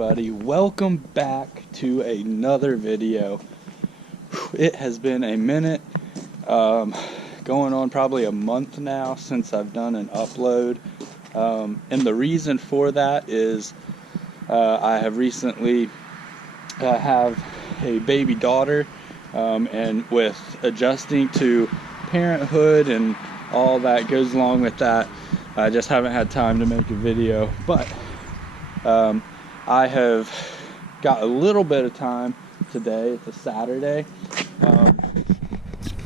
everybody, welcome back to another video. It has been a minute, going on probably a month now since I've done an upload, and the reason for that is I have recently have a baby daughter, and with adjusting to parenthood and all that goes along with that, I just haven't had time to make a video. But I have got a little bit of time today. It's a Saturday.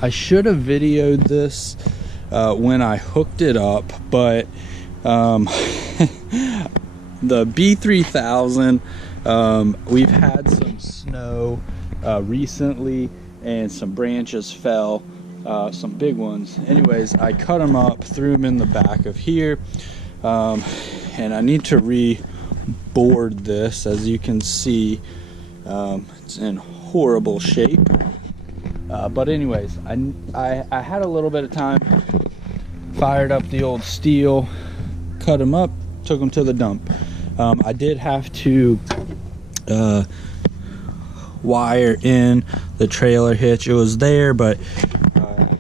I should have videoed this when I hooked it up, but the B3000, we've had some snow recently and some branches fell, some big ones. Anyways, I cut them up, threw them in the back of here, and I need to re-board this. As you can see, it's in horrible shape, but anyways, I had a little bit of time, fired up the old steel, cut them up, took them to the dump. I did have to wire in the trailer hitch. It was there, but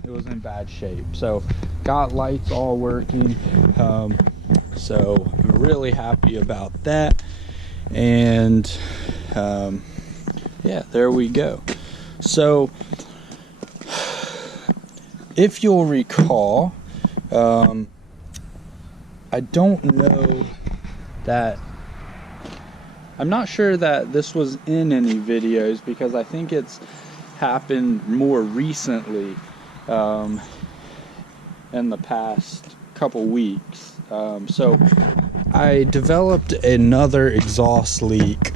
it was in bad shape, so got lights all working, so I'm really happy about that. And yeah, there we go. So if you'll recall, I don't know that, I'm not sure that this was in any videos, because I think it's happened more recently, in the past couple weeks. So I developed another exhaust leak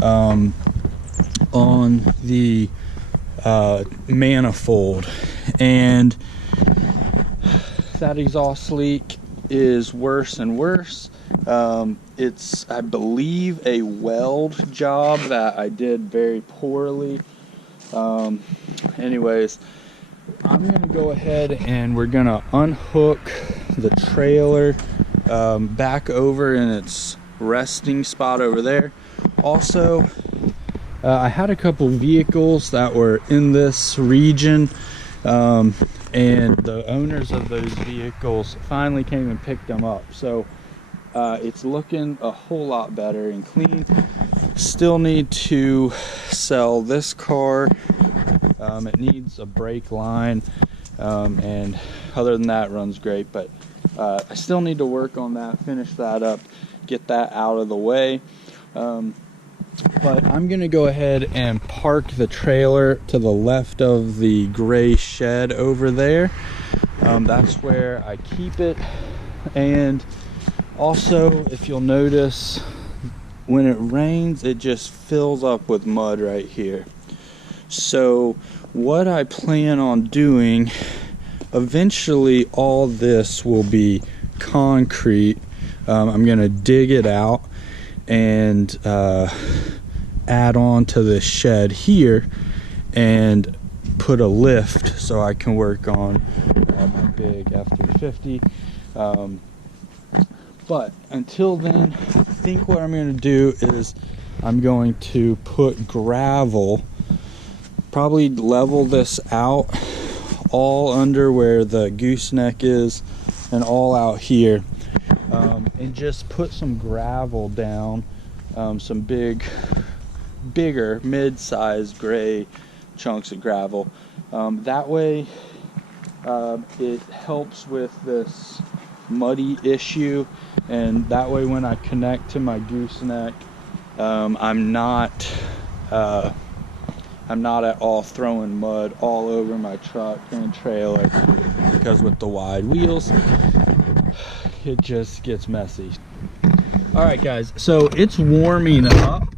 on the manifold, and that exhaust leak is worse and worse. It's, I believe, a weld job that I did very poorly. Anyways, I'm gonna go ahead and we're gonna unhook the trailer back over in its resting spot over there. Also, I had a couple vehicles that were in this region, and the owners of those vehicles finally came and picked them up, so it's looking a whole lot better and clean. Still need to sell this car. It needs a brake line, and other than that, it runs great, but I still need to work on that, finish that up, get that out of the way. But I'm gonna go ahead and park the trailer to the left of the gray shed over there. That's where I keep it. And also, if you'll notice, when it rains, it just fills up with mud right here. So what I plan on doing, eventually all this will be concrete. I'm gonna dig it out and add on to this shed here and put a lift so I can work on my big F350. But until then, I think what I'm going to do is I'm going to put gravel, probably level this out all under where the gooseneck is and all out here, and just put some gravel down, some bigger mid-sized gray chunks of gravel. That way it helps with this muddy issue, and that way when I connect to my gooseneck, I'm not at all throwing mud all over my truck and trailer, because with the wide wheels it just gets messy. Alright guys, so it's warming up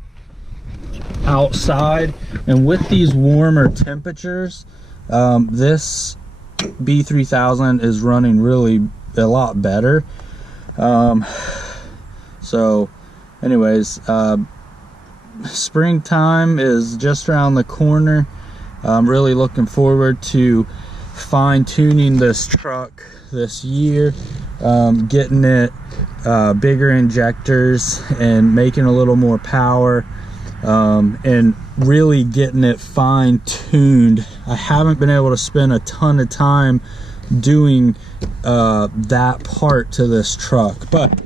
outside, and with these warmer temperatures, this B3000 is running really a lot better. So anyways, springtime is just around the corner. I'm really looking forward to fine-tuning this truck this year. getting it bigger injectors and making a little more power, and really getting it fine-tuned. I haven't been able to spend a ton of time doing that part to this truck, but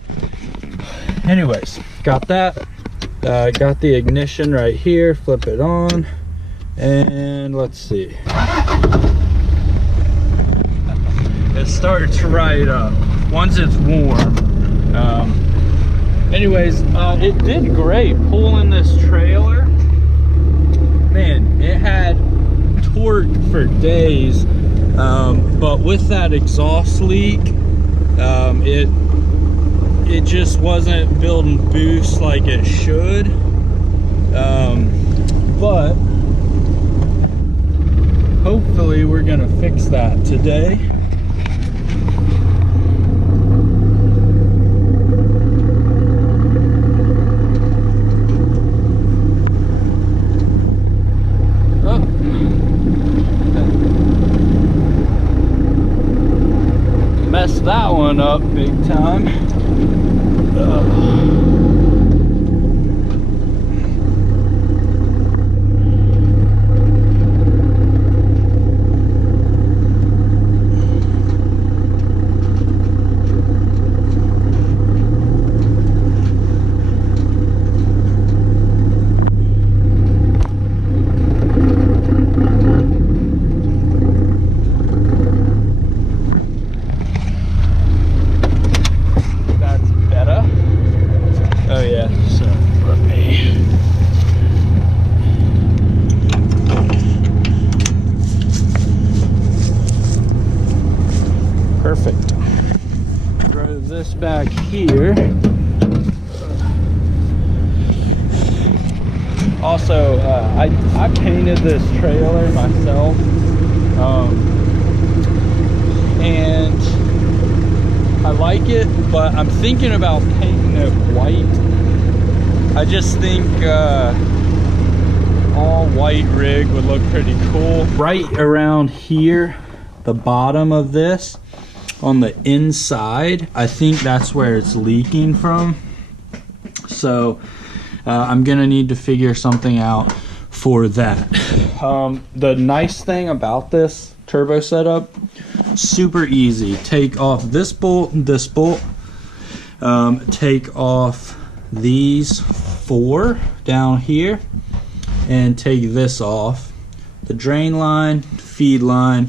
anyways, got that. Got the ignition right here, flip it on, and let's see, it's starting to rise up once it's warm. Anyways, it did great pulling this trailer. Man, it had torque for days, but with that exhaust leak, it just wasn't building boost like it should. But hopefully we're gonna fix that today. Messed that one up big time. Perfect. Drove this back here. Also, I painted this trailer myself, and I like it, but I'm thinking about painting it white. I just think all white rig would look pretty cool. Right around here, the bottom of this, on the inside, I think that's where it's leaking from. So I'm gonna need to figure something out for that. The nice thing about this turbo setup, super easy. Take off this bolt and this bolt. Take off these 4 down here and take this off. The drain line, feed line,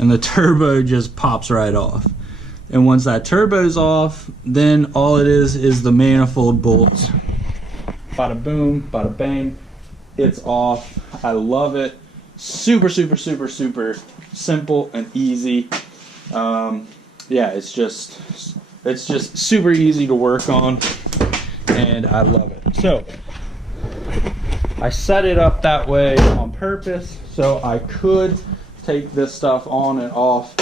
and the turbo just pops right off. And once that turbo's off, then all it is the manifold bolts. Bada boom, bada bang, it's off. I love it. Super, super, super, super simple and easy. Yeah, it's just super easy to work on, and I love it. So I set it up that way on purpose so I could take this stuff on and off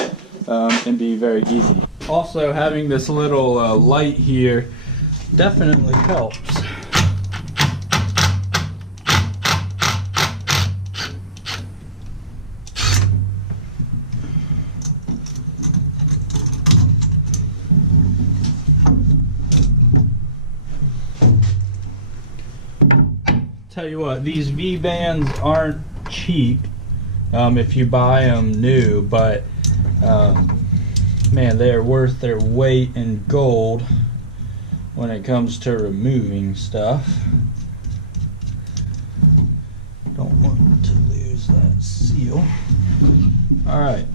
and be very easy. Also, having this little light here definitely helps. Tell you what, these V-bands aren't cheap if you buy them new, but man, they're worth their weight in gold when it comes to removing stuff. Don't want to lose that seal. All right.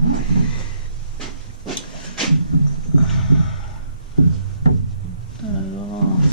Turn it off.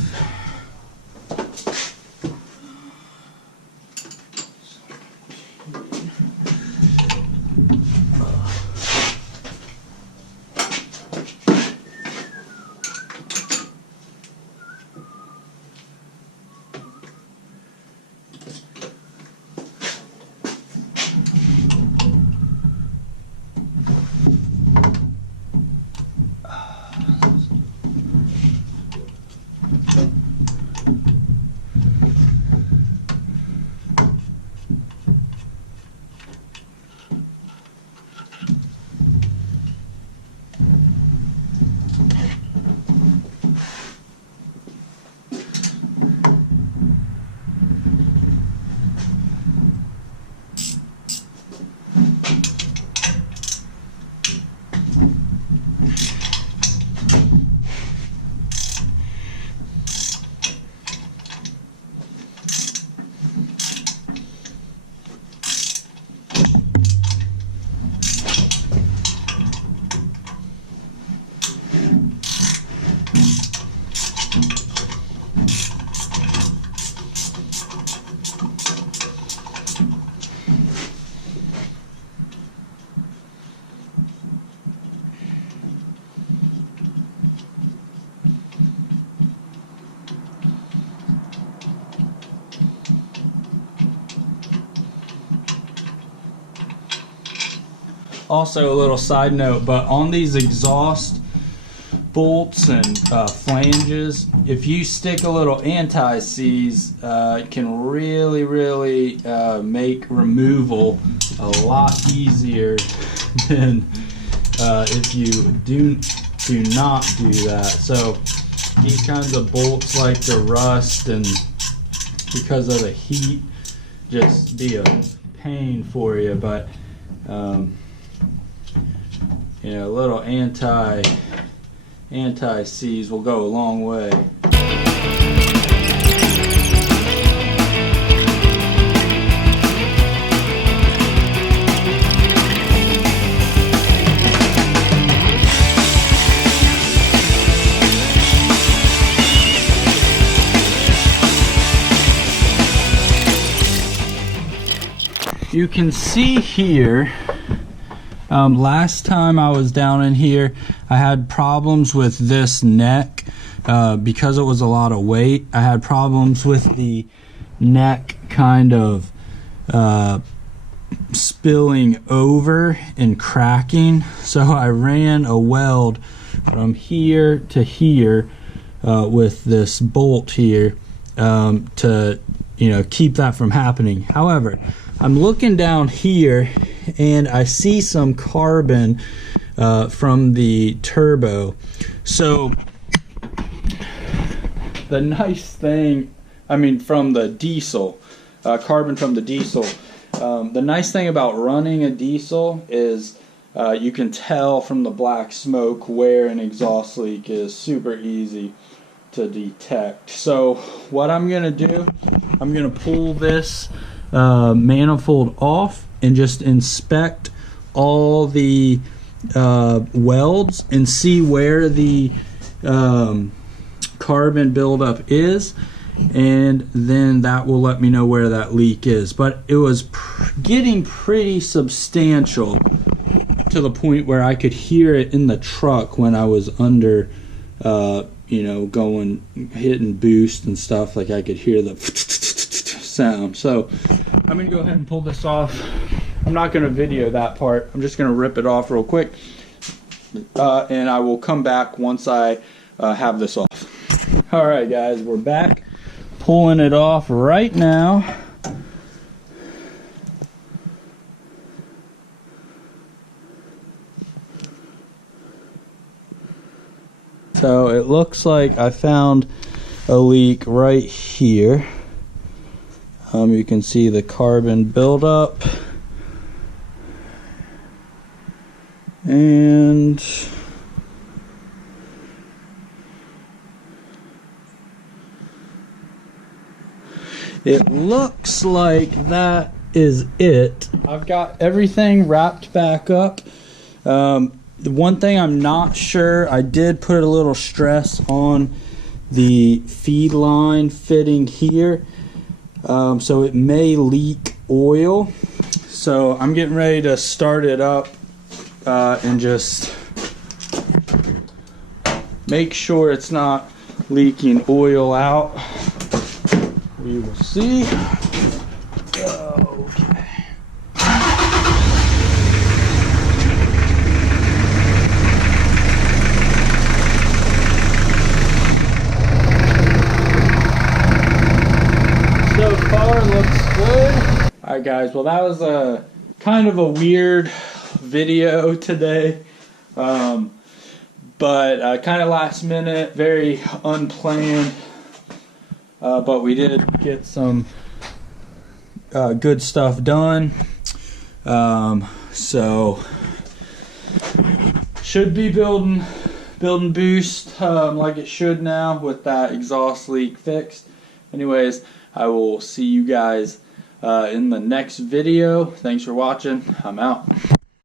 Also, a little side note, but on these exhaust bolts and flanges, if you stick a little anti-seize, it can really make removal a lot easier than if you do not do that. So these kinds of bolts like to rust, and because of the heat just be a pain for you, but you know, a little anti-seize will go a long way. You can see here, last time I was down in here, I had problems with this neck because it was a lot of weight. I had problems with the neck kind of spilling over and cracking. So I ran a weld from here to here with this bolt here to, you know, keep that from happening. However, I'm looking down here and I see some carbon from the turbo. So the nice thing, I mean from the diesel, carbon from the diesel. The nice thing about running a diesel is you can tell from the black smoke where an exhaust leak is. Super easy to detect. So what I'm gonna do, I'm gonna pull this manifold off and just inspect all the welds and see where the carbon buildup is, and then that will let me know where that leak is. But it was getting pretty substantial to the point where I could hear it in the truck when I was under you know, hitting boost and stuff. Like I could hear the sound. So I'm gonna go ahead and pull this off. I'm not gonna video that part. I'm just gonna rip it off real quick, and I will come back once I have this off. All right, guys, we're back, pulling it off right now. So it looks like I found a leak right here. You can see the carbon buildup, and it looks like that is it. I've got everything wrapped back up. The one thing I'm not sure, I did put a little stress on the feed line fitting here. So it may leak oil. So I'm getting ready to start it up and just make sure it's not leaking oil out. We will see. Okay. So far looks good. Alright guys, well that was a kind of a weird video today. But kind of last minute, very unplanned. But we did get some good stuff done. So should be building boost like it should now with that exhaust leak fixed. Anyways, I will see you guys in the next video. Thanks for watching. I'm out.